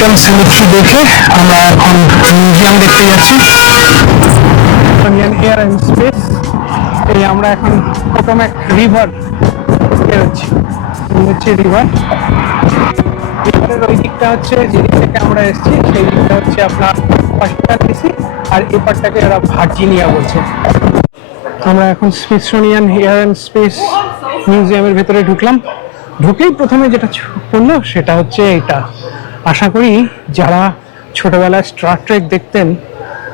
Newton symmetry দেখে আমরা এখন মিউজিয়াম দেখতে যাচ্ছি। এয়ার অ্যান্ড স্পেস এই আমরা এখন পোটোম্যাক রিভার বেরোচ্ছি। হচ্ছে রিভার রিভারের ওই দিকটা হচ্ছে যেদিক থেকে আমরা এসেছি, সেই দিকটা হচ্ছে আপনার ওয়াশিংটন ডিসি আর এপারটাকে এরা ভার্জিনিয়া বলছে। আমরা এখন স্মিথসোনিয়ান এয়ার অ্যান্ড স্পেস মিউজিয়ামের ভেতরে ঢুকলাম। ঢুকেই প্রথমে যেটা পড়ল সেটা হচ্ছে এটা আশা করি যারা ছোটবেলায় স্টার ট্রেক দেখতেন,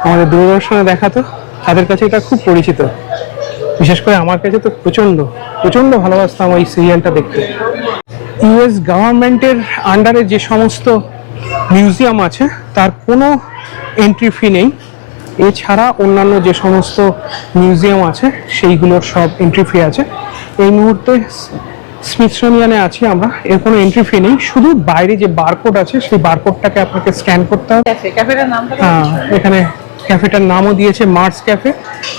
আমাদের দূরদর্শনে দেখাতো, তাদের কাছে এটা খুব পরিচিত। বিশেষ করে আমার কাছে তো প্রচণ্ড প্রচণ্ড ভালোবাসতাম ওই সিরিয়ালটা দেখতে। ইউএস গভর্নমেন্টের আন্ডারে যে সমস্ত মিউজিয়াম আছে, তার কোনো এন্ট্রি ফি নেই। এছাড়া অন্যান্য যে সমস্ত মিউজিয়াম আছে, সেইগুলোর সব এন্ট্রি ফি আছে। এই মুহূর্তে স্মিথসোনিয়ানে আছি আমরা এর কোনো এন্ট্রি ফি নেই শুধু বাইরে যে বারকোড আছে সেই বারকোডটাকে আপনাকে স্ক্যান করতে হবে। ক্যাফেটার হ্যাঁ এখানে ক্যাফেটার নামও দিয়েছে মার্স ক্যাফে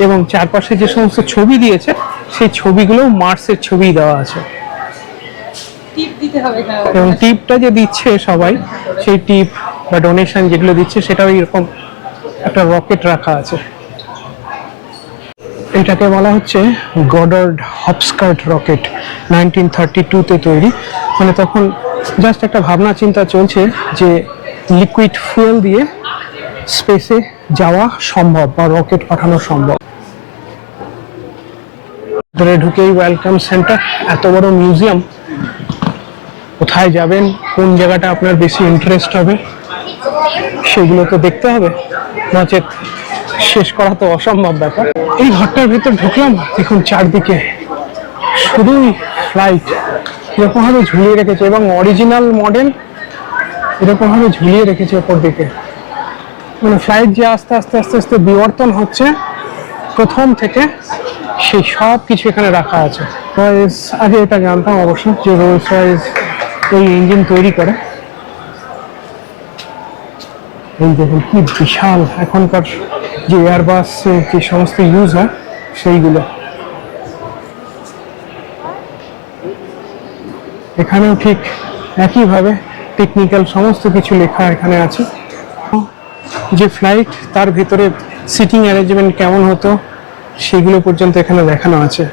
এবং চারপাশে যে সমস্ত ছবি দিয়েছে সেই ছবিগুলো মার্সের ছবি দেওয়া আছে। এবং টিপটা যে দিচ্ছে সবাই সেই টিপ বা ডোনেশন যেগুলো দিচ্ছে সেটাও এরকম একটা রকেট রাখা আছে। এটাকে বলা হচ্ছে গডার্ড হপস্কার্ট রকেট নাইনটিন থার্টি টুতে তৈরি। মানে তখন জাস্ট একটা ভাবনা চিন্তা চলছে যে লিকুইড ফুয়েল দিয়ে স্পেসে যাওয়া সম্ভব বা রকেট পাঠানো সম্ভব। ধরে ঢুকেই ওয়েলকাম সেন্টার এত বড় মিউজিয়াম কোথায় যাবেন, কোন জায়গাটা আপনার বেশি ইন্টারেস্ট হবে, সেগুলো তো দেখতে হবে। নচেত শেষ করা তো অসম্ভব ব্যাপার। এই ঘরটার ভেতর ঢুকলাম, দেখুন চারদিকে শুধুই ফ্লাইট এরকমভাবে ঝুলিয়ে রেখেছে এবং অরিজিনাল মডেল এরকমভাবে ঝুলিয়ে রেখেছে ওপর দিকে মানে ফ্লাইট যে আস্তে আস্তে আস্তে আস্তে বিবর্তন হচ্ছে, প্রথম থেকে সেই সব কিছু এখানে রাখা আছে। রয়েস আগে এটা জানতাম অবশ্য যে রোলস রয়েস এই ইঞ্জিন তৈরি করে। এই দেখুন কি বিশাল এখনকার যে এয়ারবাস যে সমস্ত ইউজ হয় সেইগুলো। এখানেও ঠিক একইভাবে টেকনিক্যাল সমস্ত কিছু লেখা এখানে আছে। যে ফ্লাইট তার ভেতরে সিটিং অ্যারেঞ্জমেন্ট কেমন হতো, সেগুলো পর্যন্ত এখানে দেখানো আছে।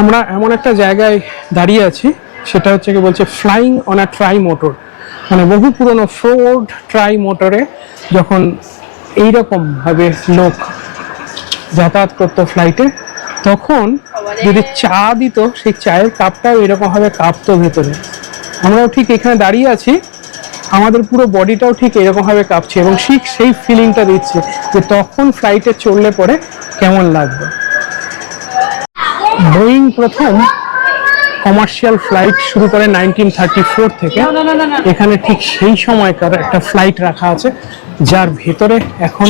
আমরা এমন একটা জায়গায় দাঁড়িয়ে আছি, সেটা হচ্ছে কি বলছে flying on a tri motor মানে বহু পুরনো ফোর্ড ট্রাই মোটরে যখন এইরকম ভাবে লোক যাতায়াত করতো ফ্লাইটে তখন যদি চা দিত, সেই চায়ের কাপটাও এরকম ভাবে কাঁপতো ভেতরে। আমরাও ঠিক এখানে দাঁড়িয়ে আছি, আমাদের পুরো বডিটাও ঠিক এরকম ভাবে কাঁপছে এবং ঠিক সেই ফিলিংটা দিচ্ছে যে তখন ফ্লাইটে চললে পরে কেমন লাগবে। বোয়িং প্রথম কমার্শিয়াল ফ্লাইট শুরু করে নাইনটিন থার্টি ফোর থেকে এখানে ঠিক সেই সময়কার একটা ফ্লাইট রাখা আছে যার ভেতরে এখন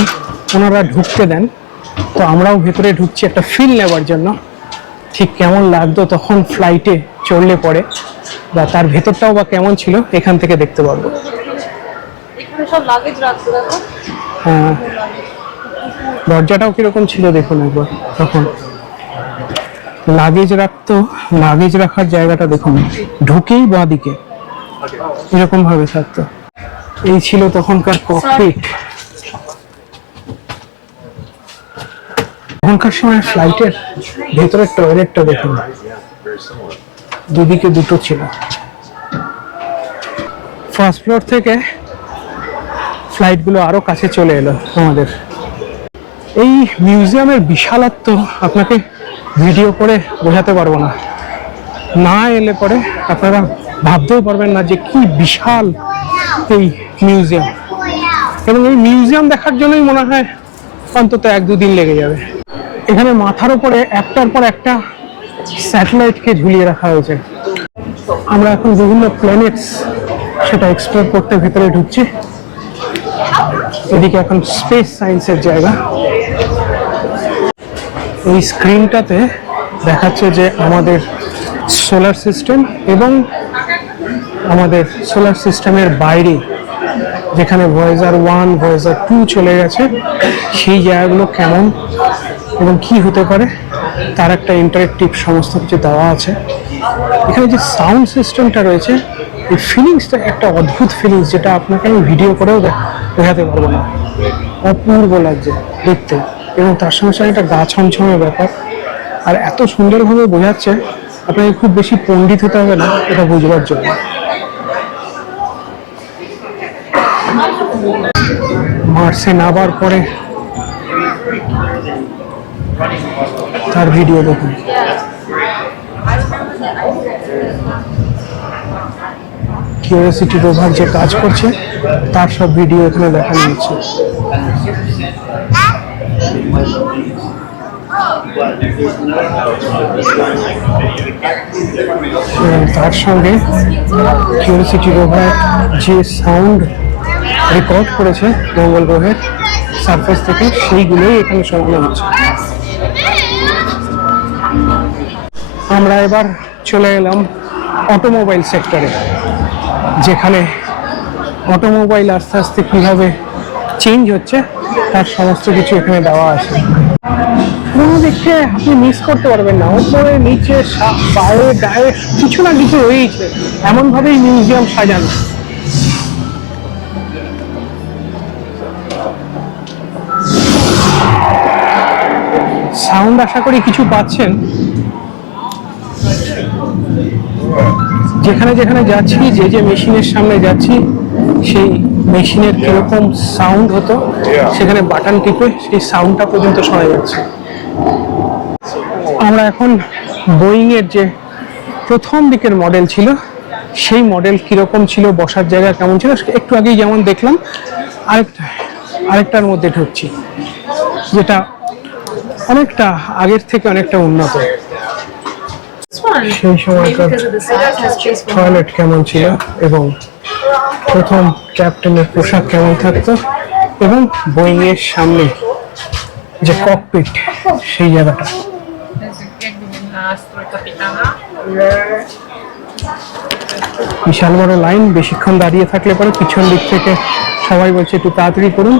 ওনারা ঢুকতে দেন। তো আমরাও ভেতরে ঢুকছি একটা ফিল নেওয়ার জন্য। ঠিক কেমন লাগতো তখন ফ্লাইটে চড়লে পরে বা তার ভেতরটাও বা কেমন ছিল এখান থেকে দেখতে পারব। হ্যাঁ। দরজাটাও কীরকম ছিল দেখুন একবার তখন। লাগেজ রাখতো, লাগেজ রাখার জায়গাটা দেখুন, ঢুকেই বাঁ দিকে। এরকম ভাবে থাকতো। এই ছিল তখনকার ককপিট তখনকার সময় ফ্লাইটের ভেতরের টয়লেটটা দেখুন। দুদিকে দুটো ছিল। ফার্স্ট ফ্লোর থেকে ফ্লাইটগুলো আরও কাছে চলে এলো আমাদের। এই মিউজিয়ামের বিশালত্ব আপনাকে ভিডিও করে বোঝাতে পারব না। না এলে পরে আপনারা ভাবতেও পারবেন না যে কি বিশাল এই মিউজিয়াম। এবং এই মিউজিয়াম দেখার জন্যই মনে হয় অন্তত এক দুদিন লেগে যাবে। এখানে মাথার উপরে একটার পর একটা স্যাটেলাইটকে ঝুলিয়ে রাখা হয়েছে। আমরা এখন বিভিন্ন প্ল্যানেটস সেটা এক্সপ্লোর করতে ভেতরে ঢুকছি। এদিকে এখন স্পেস সায়েন্সের জায়গা। এই স্ক্রিনটাতে দেখাচ্ছে যে আমাদের সোলার সিস্টেম এবং আমাদের সোলার সিস্টেমের বাইরে যেখানে ভয়েজার ওয়ান, ভয়েজার টু চলে গেছে, সেই জায়গাগুলো কেমন এবং কি হতে পারে, তার একটা ইন্টারেক্টিভ সমস্ত কিছু দেওয়া আছে। এখানে যে সাউন্ড সিস্টেমটা রয়েছে, এই ফিলিংসটা একটা অদ্ভুত ফিলিংস যেটা আপনাকে আমি ভিডিও করেও দেখাতে পারব না। অপূর্ব লাগছে দেখতে। এবং তার সঙ্গে সঙ্গে একটা গা ছমছমে ব্যাপার। আর এত সুন্দরভাবে বোঝাচ্ছে, আপনাকে খুব বেশি পণ্ডিত হতে হবে না, এটা বুঝবার জন্য। মার্সে নাবার পরে তার ভিডিও দেখুন। কিউরিয়াসিটি রোভার যে কাজ করছে, তার সব ভিডিও এখানে দেখানো এবং তার সঙ্গে কিউরিসিটি রোভার যে সাউন্ড রেকর্ড করেছে মঙ্গল গ্রহের সারফেস থেকে, সেইগুলোই এখানে শোনানো হচ্ছে। আমরা এবার চলে এলাম অটোমোবাইল সেক্টরে যেখানে অটোমোবাইল আস্তে আস্তে কীভাবে চেঞ্জ হচ্ছে তার সমস্ত কিছু এখানে দেওয়া আছে। দিককে আপনি মিস করতে পারবেন না। উপরে, নিচে বাইরে গায়ে কিছু না কিছু রয়েছে এমনভাবেই মিউজিয়াম সাজানো। সাউন্ড আশা করি কিছু পাচ্ছেন। যেখানে যেখানে যাচ্ছি, যে যে মেশিনের সামনে যাচ্ছি, সেই মেশিনের কীরকম সাউন্ড হতো সেখানে বাটন টিপে সেই সাউন্ডটা পর্যন্ত শোনা যাচ্ছে। আমরা এখন বোয়িং এর যে প্রথম দিকের মডেল ছিল সেই মডেল কীরকম ছিল বসার জায়গা কেমন ছিল একটু আগেই যেমন দেখলাম আরেকটা আরেকটার মধ্যে ঢুকছি যেটা অনেকটা আগের থেকে অনেকটা উন্নত। সেই সময়কার for টয়লেট কেমন ছিল এবং প্রথম ক্যাপ্টেনের পোশাক কেমন থাকতো? এবং বোয়িং এর সামনে যে ককপিট সেই জায়গাটা। বিশাল বড় লাইন বেশিক্ষণ দাঁড়িয়ে থাকলে পরে পিছন দিক থেকে সবাই বলছে, একটু তাড়াতাড়ি করুন।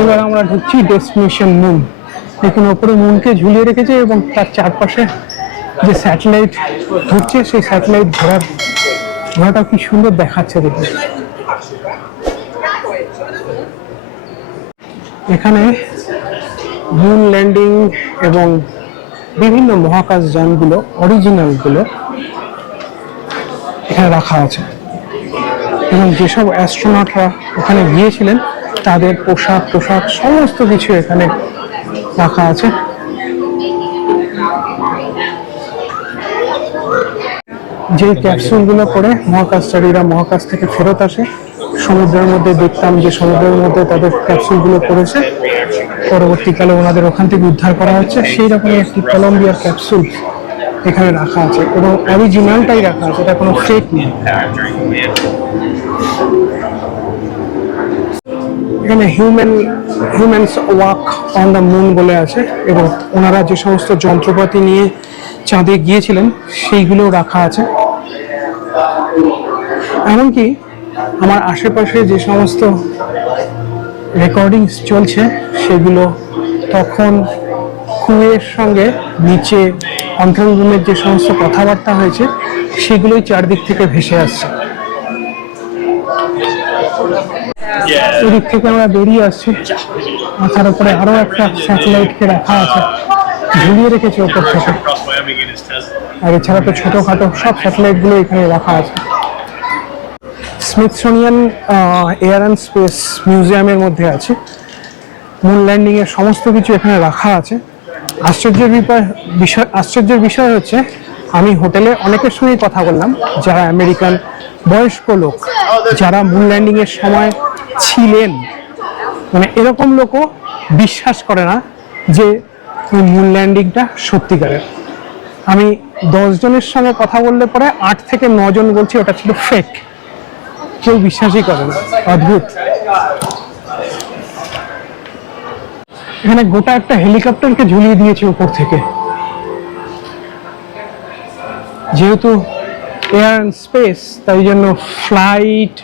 এবার আমরা ঢুকছি ডেস্টিনেশন মুন দেখুন, ওপরে মুনকে ঝুলিয়ে রেখেছে এবং তার চারপাশে যে স্যাটেলাইট ঘুরছে, সেই স্যাটেলাইট ঘোরার ঘোরাটা কি সুন্দর দেখাচ্ছে দেখুন। এখানে মুন ল্যান্ডিং এবং বিভিন্ন মহাকাশ যানগুলো অরিজিনালগুলো এখানে রাখা আছে। এবং যেসব অ্যাস্ট্রোনটরা ওখানে গিয়েছিলেন, তাদের পোশাক পোশাক সমস্ত কিছু এখানে রাখা আছে। যে ক্যাপসুলগুলো করে মহাকাশচারীরা মহাকাশ থেকে ফেরত আসে, সমুদ্রের মধ্যে দেখতাম যে সমুদ্রের মধ্যে তাদের ক্যাপসুলগুলো পড়েছে। পরবর্তীকালে ওনাদের ওখান থেকে উদ্ধার করা হচ্ছে। সেই রকমই একটি কলম্বিয়ার ক্যাপসুল এখানে রাখা আছে এবং অরিজিনালটাই রাখা আছে, এটা কোনো ফেক নেই এখানে human humans walk on the moon বলে আছে এবং ওনারা যে সমস্ত যন্ত্রপাতি নিয়ে চাঁদে গিয়েছিলেন সেইগুলো রাখা আছে। এমনকি আমার আশেপাশে যে সমস্ত রেকর্ডিংস চলছে সেগুলো তখন কুয়ের সঙ্গে নিচে কন্ট্রোল রুমের যে সমস্ত কথাবার্তা হয়েছে সেগুলোই চারদিক থেকে ভেসে আসছে। এদিক থেকে আমরা বেরিয়ে আসছি। মাথার উপরে আরও একটা স্যাটেলাইটকে রাখা আছে। ঝুলিয়ে রেখেছে ওপর থেকে. আর এছাড়া তো ছোটোখাটো সব স্যাটেলাইটগুলো এখানে রাখা আছে। স্মিথসোনিয়ান এয়ার অ্যান্ড স্পেস মিউজিয়ামের মধ্যে আছে। মুন ল্যান্ডিং এর সমস্ত কিছু এখানে রাখা আছে। আশ্চর্যের বিষয় আশ্চর্যের বিষয় হচ্ছে আমি হোটেলে অনেকের সঙ্গেই কথা বললাম যারা আমেরিকান বয়স্ক লোক যারা মুন ল্যান্ডিং এর সময় ছিলেন। মানে এরকম লোকও বিশ্বাস করে না যে ওই মুন ল্যান্ডিংটা সত্যিকারের। আমি দশ জনের সঙ্গে কথা বললে পরে আট থেকে জন বলছি ওটা ছিল ফেক কেউ বিশ্বাসই করে না। অদ্ভুত। এখানে গোটা একটা হেলিকপ্টারকে ঝুলিয়ে দিয়েছে উপর থেকে। যেহেতু এয়ার অ্যান্ড স্পেস তাই জন্য ফ্লাইট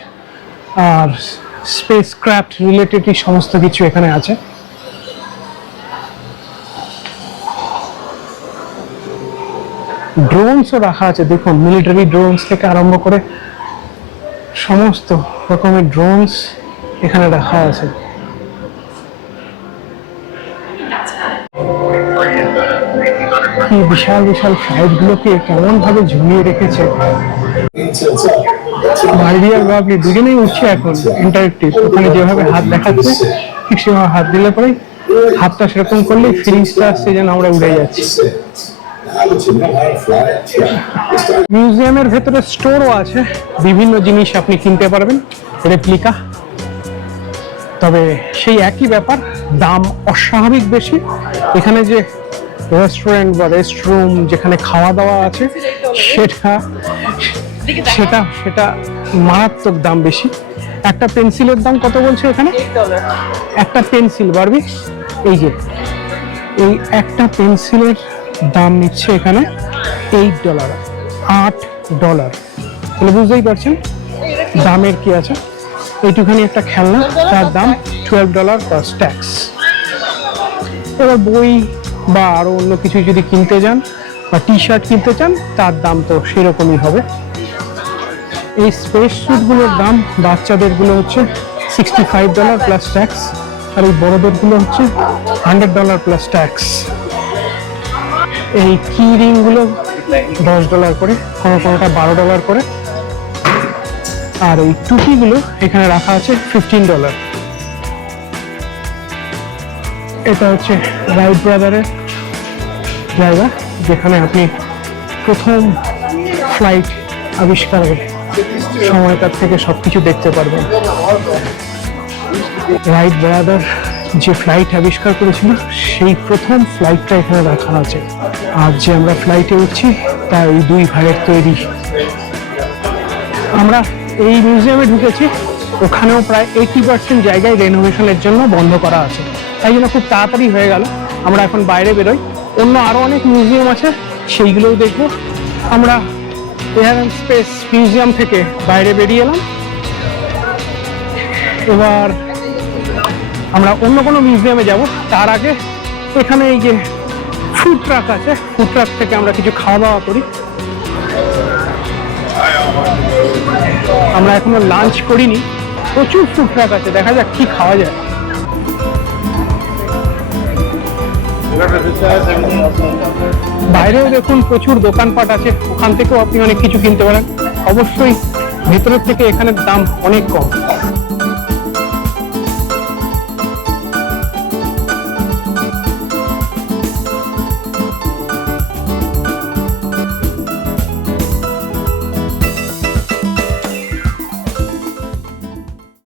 আর স্পেস ক্রাফট রিলেটেডই সমস্ত কিছু এখানে আছে। ড্রোনসও রাখা আছে। দেখুন মিলিটারি ড্রোনস থেকে আরম্ভ করে সমস্ত রকমের ড্রোনস এখানে রাখা আছে। কি বিশাল বিশাল ফ্লাইটগুলোকে কেমন ভাবে ঝুলিয়ে রেখেছে? আর বাবলি দুজনেই উঠছে এখন ইন্টারেক্টিভ ওখানে যেভাবে হাত দেখাচ্ছে, ঠিক সেভাবে হাত দিলে পরেই হাতটা সেরকম করলেই ফিলিংসটা আসছে যেন আমরা উড়ে যাচ্ছি। মিউজিয়ামের ভেতরে স্টোরও আছে। বিভিন্ন জিনিস আপনি কিনতে পারবেন। রেপ্লিকা তবে সেই একই ব্যাপার, দাম অস্বাভাবিক বেশি। এখানে যে রেস্টুরেন্ট বা রেস্টরুম যেখানে খাওয়া দাওয়া আছে, সেটা সেটা সেটা মারাত্মক দাম বেশি। একটা পেন্সিলের দাম কত বলছে এখানে? একটা পেন্সিল পারবি এই যে, এই একটা পেন্সিলের দাম নিচ্ছে এখানে এইট ডলার আট ডলার তাহলে বুঝতেই পারছেন দামের কি আছে। এইটুখানি একটা খেলনা, তার দাম টুয়েলভ ডলার প্লাস ট্যাক্স এবার বই বা আরও অন্য কিছু যদি কিনতে যান বা টি শার্ট কিনতে চান, তার দাম তো সেরকমই হবে। এই স্পেস স্যুটগুলোর দাম বাচ্চাদেরগুলো হচ্ছে sixty five dollar plus tax আর এই বড়দেরগুলো হচ্ছে হান্ড্রেড ডলার প্লাস ট্যাক্স এই কি রিংগুলো দশ ডলার করে, কোনো কোনোটা বারো ডলার করে। আর এই টুপিগুলো এখানে রাখা আছে ফিফটিন ডলার এটা হচ্ছে রাইট ব্রাদারের জায়গা, যেখানে আপনি প্রথম ফ্লাইট আবিষ্কারের সময়কার থেকে সবকিছু দেখতে পারবেন। রাইট ব্রাদার যে ফ্লাইট আবিষ্কার করেছিল, সেই প্রথম ফ্লাইটটা এখানে রাখা আছে। আর যে আমরা ফ্লাইটে উঠছি, তা এই দুই ভাইয়ের তৈরি। আমরা এই মিউজিয়ামে ঢুকেছি, ওখানেও প্রায় এইটি পার্সেন্ট জায়গায় রেনোভেশনের জন্য বন্ধ করা আছে। তাই জন্য খুব তাড়াতাড়ি হয়ে গেল। আমরা এখন বাইরে বেরোই। অন্য আরও অনেক মিউজিয়াম আছে, সেইগুলোও দেখব। আমরা এয়ার অ্যান্ড স্পেস মিউজিয়াম থেকে বাইরে বেরিয়ে এলাম। এবার আমরা অন্য কোনো মিউজিয়ামে যাব। তার আগে এখানে এই যে ফুড ট্রাক আছে। ফুড ট্রাক থেকে আমরা কিছু খাওয়া দাওয়া করি। আমরা এখনও লাঞ্চ করিনি। প্রচুর ফুড ট্রাক আছে, দেখা যাক কি খাওয়া যায়। বাইরেও দেখুন প্রচুর দোকানপাট আছে, ওখান থেকেও আপনি অনেক কিছু কিনতে পারেন। অবশ্যই ভেতরের থেকে এখানে দাম অনেক কম।